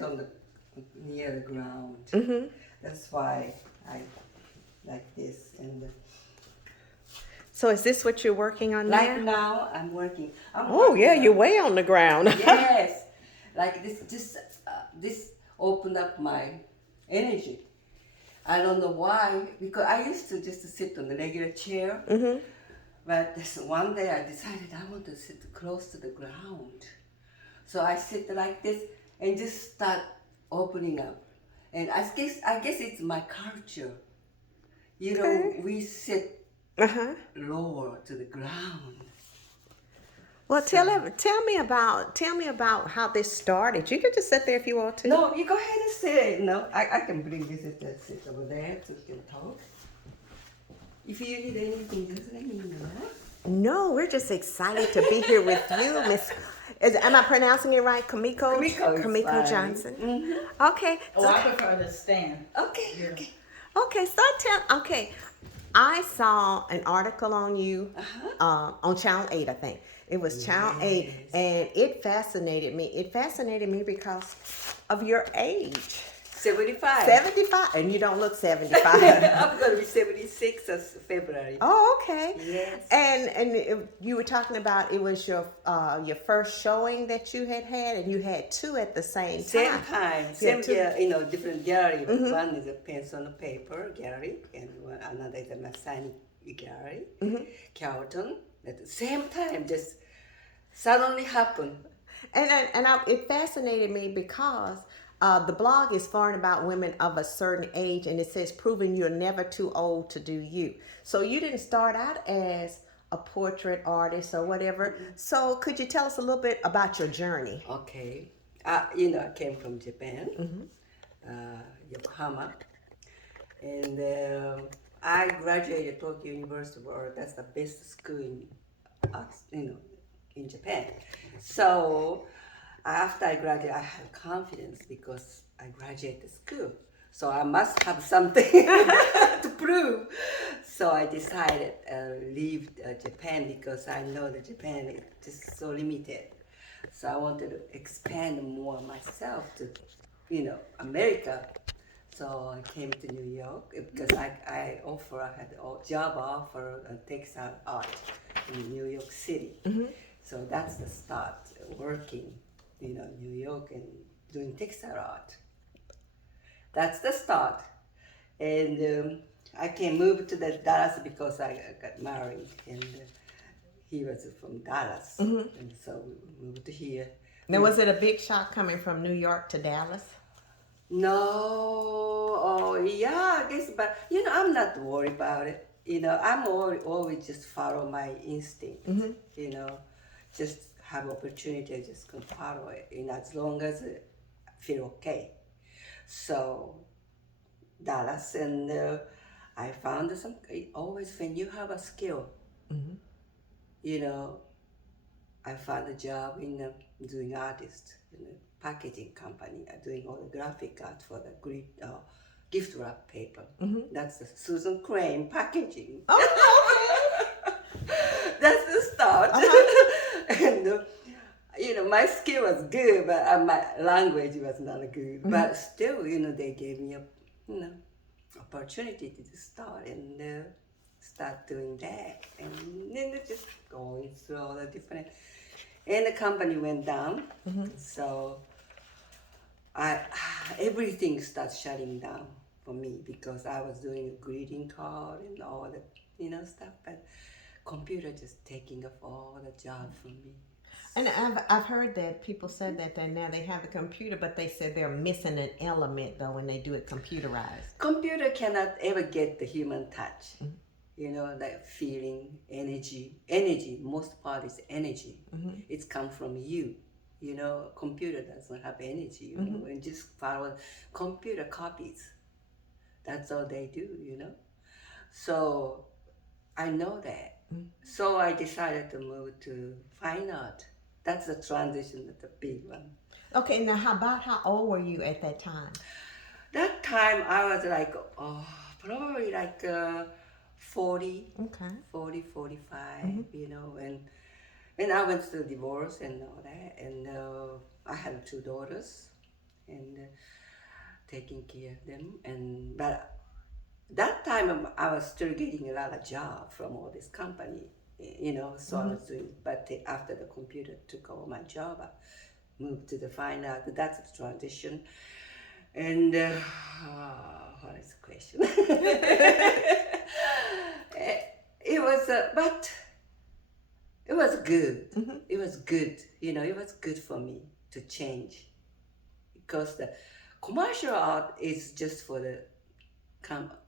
on the near the ground. Mm-hmm. That's why I like this. And So is this what you're working on like now? now, I'm working. I'm Oh working yeah, you're on way on the ground. yes, like this opened up my energy. I don't know why because I used to just sit on the regular chair, Mm-hmm. but this one day I decided I want to sit close to the ground. So I sit like this and just start opening up. And I guess it's my culture. You know, Okay. we sit Uh-huh. lower to the ground. Well, So tell me about how this started. You can just sit there if you want to. no, you go ahead and sit. No, I can bring this and sit over there so we can talk. If you need anything, just let me know. No, we're just excited to be here with you, Miss. Am I pronouncing it right? Kumiko. Kumiko is Kumiko fine. Johnson. Mm-hmm. Okay. Oh, I prefer to stand. Okay, Yeah. okay. Okay. Okay. I saw an article on you on Channel 8, I think. It was Channel 8, Yes. and it fascinated me. It fascinated me because of your age. 75. 75, and you don't look 75. I'm going to be 76 of February. Oh, okay. Yes. And you were talking about it was your first showing that you had, and you had two at the same Same time. time, You same had two. different gallery. One is a pencil and paper gallery, and another is a Masani gallery, Carlton. At the same time, just suddenly happened. It fascinated me because the blog is foreign about women of a certain age, and it says proving you're never too old to do you. So you didn't start out as a portrait artist or whatever. So could you tell us a little bit about your journey? Okay, I came from Japan, Yokohama, and I graduated Tokyo University of Art. That's the best school in, you know, in Japan. So after I graduated, I had confidence because I graduated school. So I must have something to prove. So I decided leave Japan because I know that Japan is just so limited. So I wanted to expand more myself to, America. So I came to New York because I had a job offer textile art in New York City. So that's the start working, New York and doing textile art. That's the start. And I can move to the Dallas because I got married and he was from Dallas. And so we moved to here. Now, was it a big shock coming from New York to Dallas? No, oh yeah, I guess, but I'm not worried about it. I'm always just follow my instinct. Just have opportunity, I just can follow it. As long as I feel okay. So Dallas, and I found always when you have a skill, you know, I found a job in doing artist in a packaging company, doing all the graphic art for the gift wrap paper. That's the Susan Crane packaging. Oh, That's the start. And my skill was good, but my language was not good. But still, they gave me a opportunity to start and start doing that, and then it just going through all the different. And the company went down, so I everything started shutting down for me because I was doing a greeting card and all the stuff, but computer just taking off all the job from me. And I've heard that people said that now they have the computer, but they said they're missing an element though when they do it computerized. Computer cannot ever get the human touch. That feeling, energy. Most part is energy. It's come from you. Computer doesn't have energy. And just follow computer copies. That's all they do. So I know that. So I decided to move to fine art. That's the transition, that's a big one. Okay, now how old were you at that time? That time I was like, probably like 40, Okay. 40, 45, and I went through divorce and all that. And I had two daughters. and taking care of them. And but that time I was still getting a lot of job from all this company, So I was doing. But after the computer took over my job, I moved to the fine art. That's the transition. And what is the question? It was, but it was good. It was good. It was good for me to change because the commercial art is just for the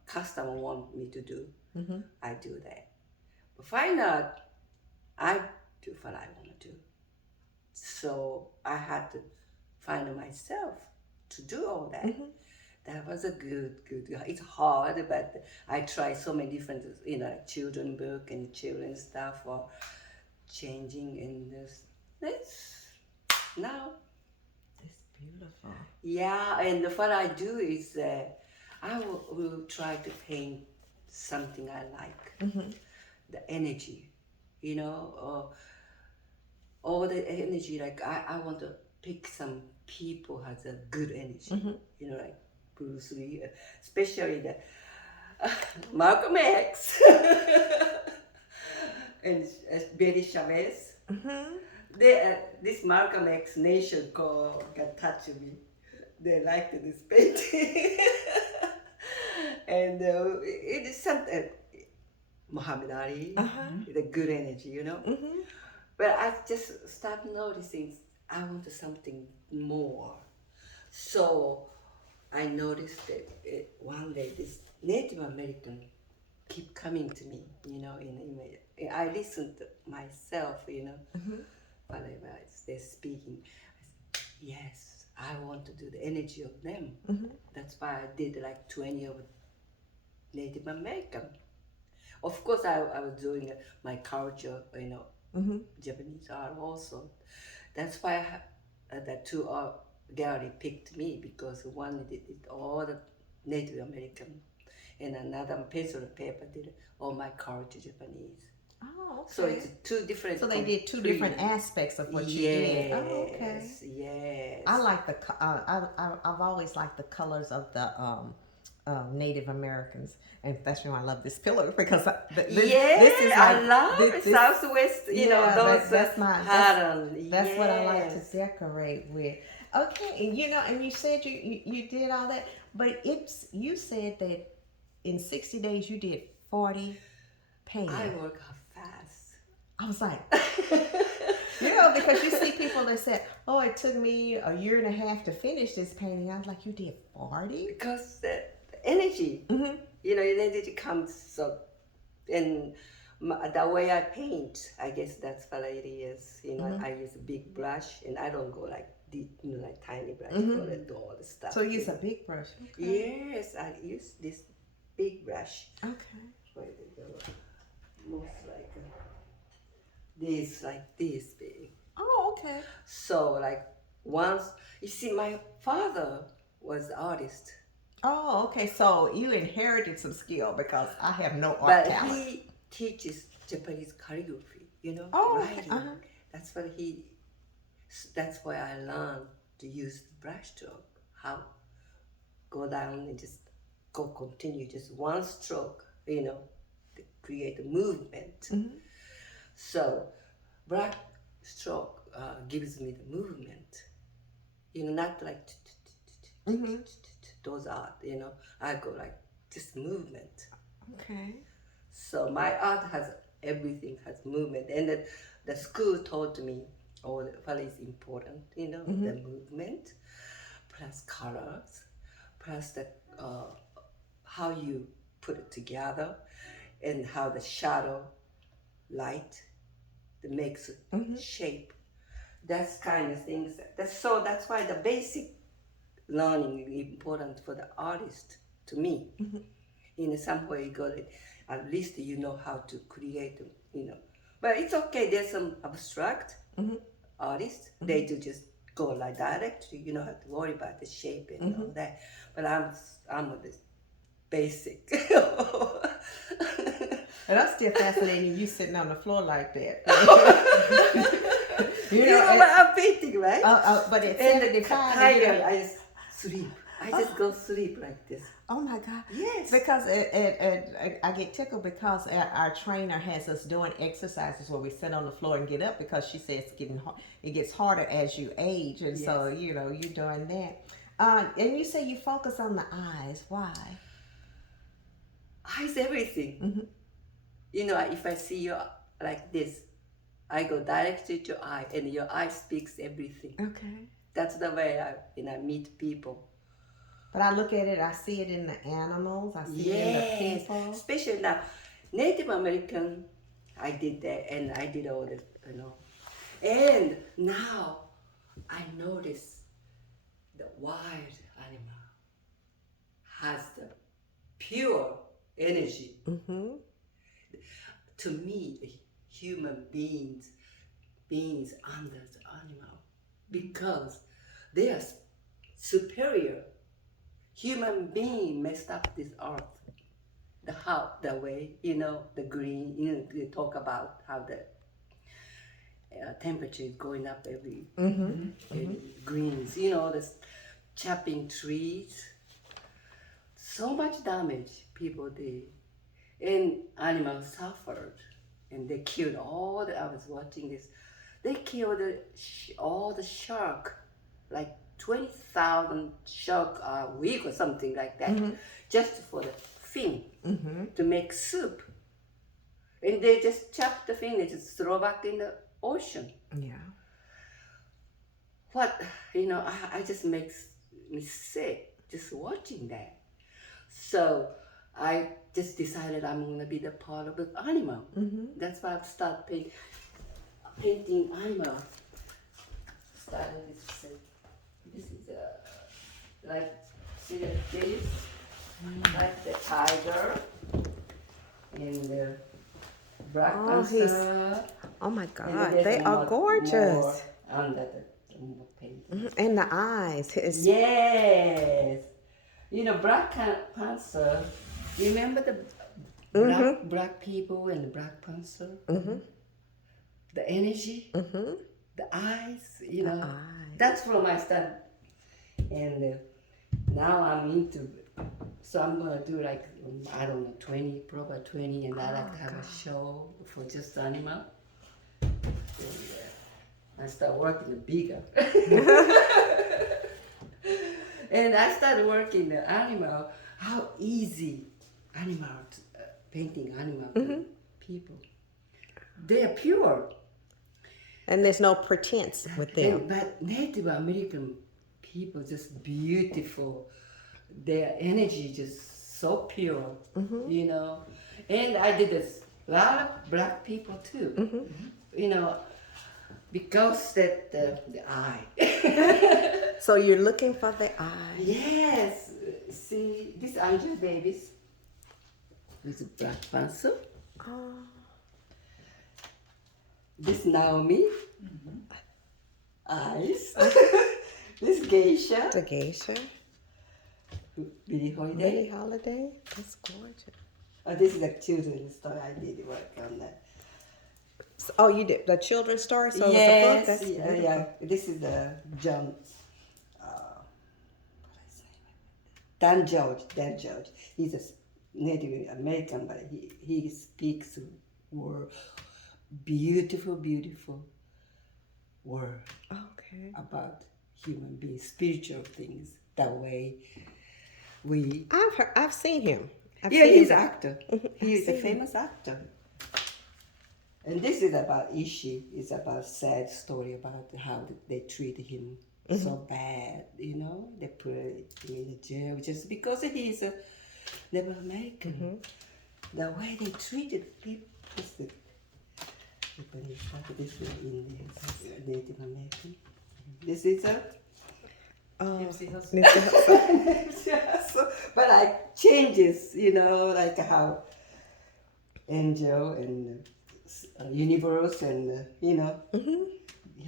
customer want me to do. I do that. But fine art, I do what I want to do. So I had to find myself to do all that. That was a good. It's hard, but I tried so many different, like children book and children stuff for changing in this. That's now. That's beautiful. Yeah, and what I do is I will try to paint something I like. The energy, or all the energy. Like I want to pick some people has a good energy. Like Bruce Lee, especially the Malcolm X and Betty Chavez. This Malcolm X nation called got touch me. They liked this painting, and it is something. Muhammad Ali, the good energy, But I just start noticing I want something more. So I noticed that one day this Native American keep coming to me, I listen to myself, whatever they're speaking. I said, yes, I want to do the energy of them. That's why I did like 20 of Native American. Of course, I was doing my culture, Japanese art also. That's why the two art gallery picked me because one did all the Native American, and another pencil and paper did all my culture Japanese. Oh, okay. So it's two different. So they did two different aspects of what you did. Oh, okay. Yes. I like the. I've always liked the colors of the Native Americans, and that's why I love this pillow because this is like, I love Southwest. That's my pattern. That's what I like to decorate with. Okay, and you said you did all that, but you said that in 60 days you did 40 paintings. I work fast. I was like, because you see people that said, "Oh, it took me a year and a half to finish this painting." I was like, "You did 40?" Because the energy, energy comes so, and the way I paint, I guess that's what it is. I use a big brush, and I don't go like deep, like tiny brush for it, all the stuff. So you use a big brush. Okay. Yes, I use this big brush. Okay. Where they go, most like this big. Oh, okay. So like once you see, my father was an artist. Oh, okay. So you inherited some skill because I have no art But talent. he teaches Japanese calligraphy, Okay. writing. That's why I learned to use the brush stroke. How go down and just go continue, just one stroke, to create a movement. So brush stroke gives me the movement, not like those art, I go like just movement. Okay. So my art has everything, has movement, and the school taught me what is important, the movement, plus colors, plus the how you put it together, and how the shadow, light, that makes shape. That's kind of things. That's why the basic learning is important for the artist to me. In some way, you got it. At least you know how to create them, But it's okay. There's some abstract artists. They do just go like directly. You don't have to worry about the shape and all that. But I'm with this basic. And I'm still fascinated you sitting on the floor like that. But I'm painting, right? But it's And the 75. tiger, sleep. I just go sleep like this. Oh my God. Yes. Because I get tickled because our trainer has us doing exercises where we sit on the floor and get up because she says it gets harder as you age. And so, Yes. you know, you're doing that. And you say you focus on the eyes. Why? Eyes everything. Mm-hmm. You know, if I see you like this, I go directly to your eye, and your eye speaks everything. Okay. That's the way I meet people. But I look at it, I see it in the animals, I see it in the Yes, people. especially now, Native American, I did that, and I did all this, you know. And now I notice the wild animal has the pure energy. Mm-hmm. To me, the human beings under the animal because they are superior. Human being messed up this earth. The way, you know, the green, you know, they talk about how the temperature is going up every greens, you know, this chopping trees. So much damage people did. And animals suffered. And they killed all the, I was watching this, they killed all the shark, like 20,000 shark a week or something like that, just for the fin to make soup. And they just chop the fin, they just throw back in the ocean. Yeah. What, you know, I just makes me sick just watching that. So I just decided I'm gonna be the part of the animal. That's why I started painting animal. Started this is like see the face, like the tiger and the black panther. Oh my And God, there's they are more gorgeous. under the painting. And the eyes. Yes. You know, Black Panther, remember the black people and the Black Panther? The energy, the eyes, you know. eyes. That's from my study. And now I'm into, so I'm going to do like, I don't know, 20, probably 20, and I like to have a show for just animal. And, I start working bigger. And I started working the animal, how easy animal, painting animal to people. They are pure. And there's no pretense with them. But Native American people just beautiful. Their energy just so pure, you know. And I did a lot of black people too, you know, because that the eye. So you're looking for the eye. Yes. See, this Angela Davis is a Black Panther. Oh. This Naomi. Eyes. This Geisha. The geisha. Billie Holiday. Billie Holiday. That's gorgeous. This is a children's story. I did work on that. Oh, you did the children's story? So Yes. it was a book? That's Yeah. This is John. Dan George. He's a Native American, but he speaks word, beautiful word Okay. about human beings, spiritual things. That way, I've seen him. he's an actor. He is a seen him. famous actor. And this is about Ishi. It's about sad story about how they treat him so bad. You know, they put him in the jail just because he's a Native American. The way they treated people. This is Indian, Native American. This is a. Nipsey Hussle. Yes, but like changes, you know, like how Angel and Universe and you know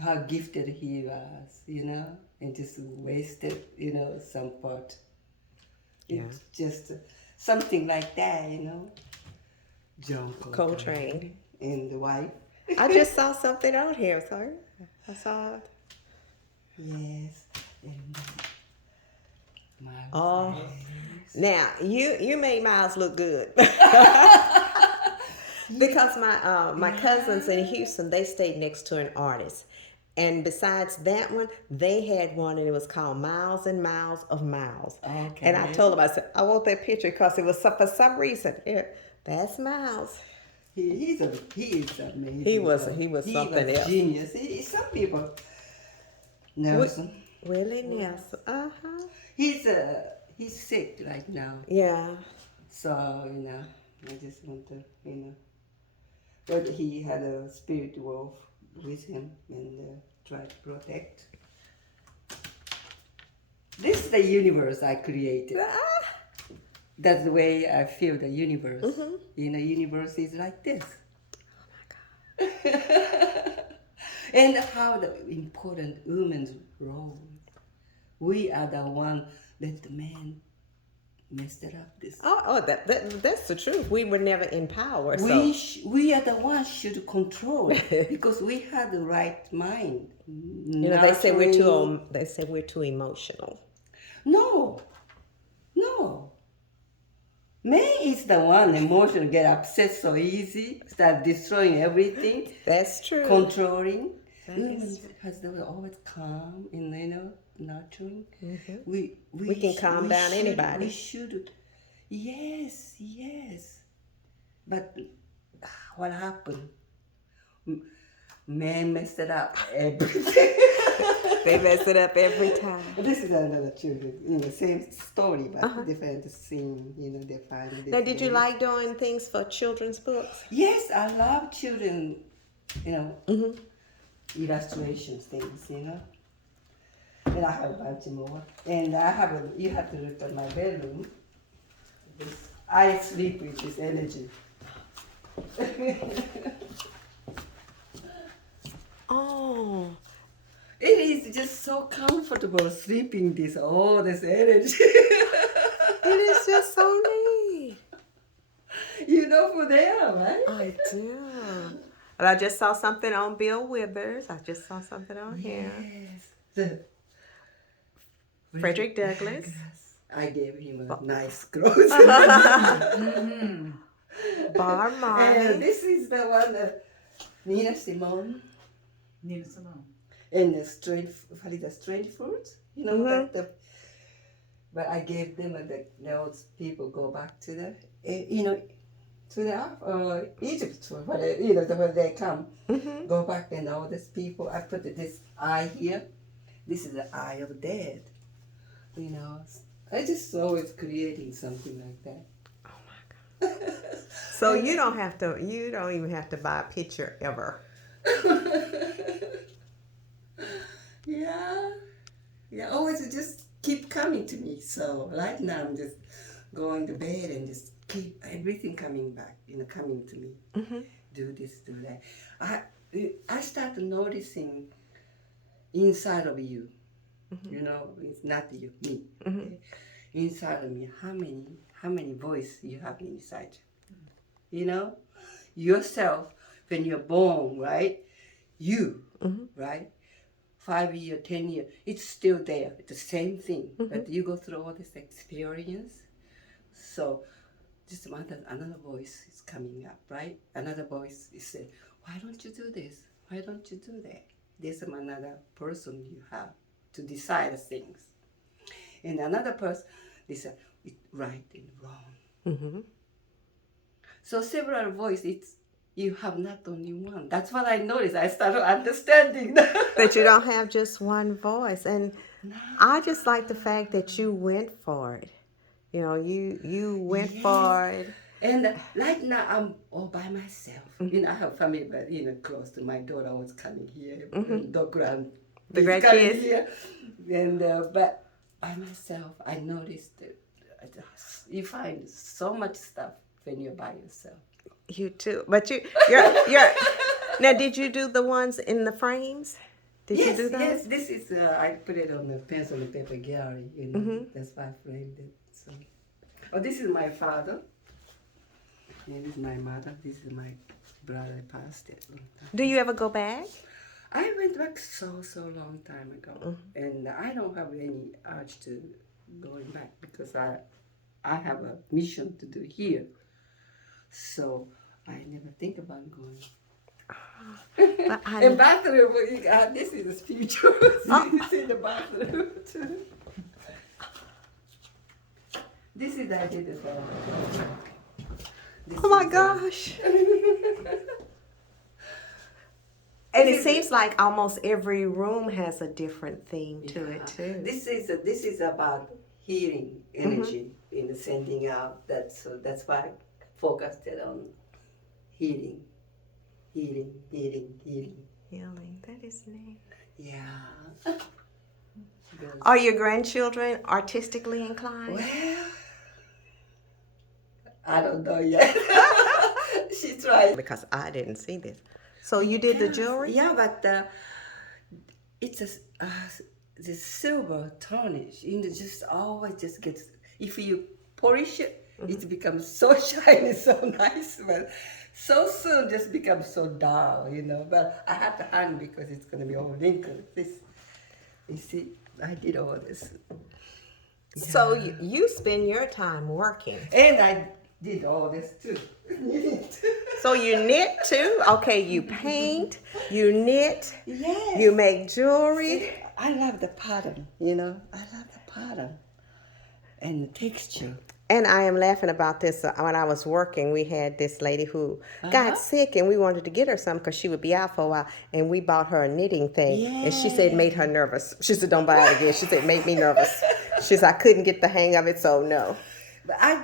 how gifted he was, you know, and just wasted, you know, some part. It's just something like that, you know. John Coltrane. and the wife. I just saw something on here, sorry. I saw it. Yes, and Miles. Oh. Now you made Miles look good. Because my cousins in Houston, they stayed next to an artist. And besides that one, they had one and it was called Miles and Miles of Miles. Okay. And I told them, I said, I want that picture because it was for some reason. Here, that's Miles. He is amazing. He was He something was else. genius. Some people Nelson. Willie Nelson. He's sick right now. Yeah. So I just want to but he had a spirit wolf with him and try to protect. This is the universe I created. That's the way I feel the universe. Universe is like this. Oh my God. And how the important woman's role. We are the one that the man messed it up. This. That's the truth. We were never in power. We are the ones should control because we had the right mind. They say we're too. They say we're too emotional. No. Man is the one emotional, get upset so easy, start destroying everything. That's true. Controlling. Women has the always calm and nurturing. We can calm down anybody. We should. Yes. But what happened? Man messed it up everything. They mess it up every time. This is another children, same story but different scene. They find. Now, did you like doing things for children's books? Yes, I love children. Illustrations things. And I have a bunch more. And you have to look at my bedroom. I sleep with this energy. Oh. It is just so comfortable sleeping all this energy. It is just so neat. You know who they are, right? I do. And I just saw something on Bill Withers. I just saw something on here. Yes. Frederick Douglass. I gave him a nice clothes. Bar Marley. And this is the one, Nina Simone. Nina Simone. And the strange fruit, but I gave them those people go back to to the Egypt, where they come, go back and all these people. I put this eye here. This is the eye of death. I just always creating something like that. Oh my God! So you don't even have to buy a picture ever. Yeah, always just keep coming to me. So right now I'm just going to bed and just keep everything coming back, coming to me. Do this, do that. I start noticing inside of you. It's not you, me. Okay? Inside of me, how many voice you have inside you. Yourself when you're born, right? You, right? 5 years, 10 years, it's still there. It's the same thing. But you go through all this experience. So just another voice is coming up, right? Another voice is saying, why don't you do this? Why don't you do that? There's another person you have to decide things. And another person, they say, it's right and wrong. So several voices, you have not only one. That's what I noticed. I started understanding that you don't have just one voice. And I just like the fact that you went for it. You went for it. And right now I'm all by myself. I have family, but close to my daughter was coming here. The grandkids here. And but by myself, I noticed that you find so much stuff when you're by yourself. You too, but you're. Now, did you do the ones in the frames? Did you do those? Yes, this is. I put it on the pencil and paper gallery. That's why I framed it. So, this is my father. And this is my mother. This is my brother. I passed it. Do you ever go back? I went back so long time ago, and I don't have any urge to going back because I have a mission to do here. So I never think about going. But And bathroom, this is the spiritual. This is the bathroom too. This is I did as well. This oh my is, gosh. And This it is- seems like almost every room has a different theme to it too. This is about healing energy in the sending out. That's why I focused it on healing, healing, healing, healing. Healing. That is neat. Yeah. Because- Are your grandchildren artistically inclined? Well, I don't know yet. She tried. Because I didn't see this. So you did the jewelry? Yeah, but it's the silver tarnish. Just always just gets. If you polish it, it becomes so shiny, so nice. But so soon, just becomes so dull, But I have to hang because it's gonna be all wrinkled. This, you see, I did all this, So you spend your time working. and I did all this too. So you knit too? Okay, you paint, you knit, Yes. you make jewelry. I love the pattern, I love the pattern and the texture. And I am laughing about this. When I was working, we had this lady who got sick, and we wanted to get her some because she would be out for a while. And we bought her a knitting thing, and she said it made her nervous. She said, "Don't buy it again." She said it made me nervous. She said I couldn't get the hang of it, so no. But I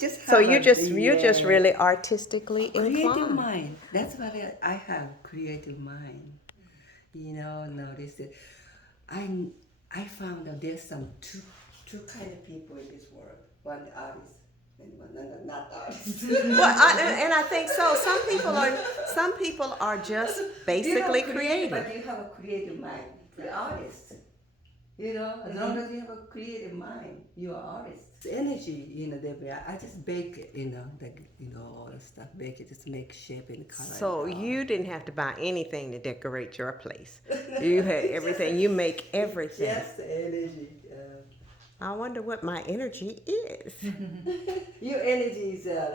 just have So you're just really artistically creative inclined. mind. That's what I have, creative mind. Notice it. I found out there's two kind of people in this world. One artist and one not artist. And I think so. Some people are just basically creative. But you have a creative mind. The artist. As long as you have a creative mind, you are artist. The energy, I just bake it, all the stuff, bake it, just make shape and color. So you didn't have to buy anything to decorate your place. You had everything. You make everything. Yes, the energy. I wonder what my energy is. Your energy is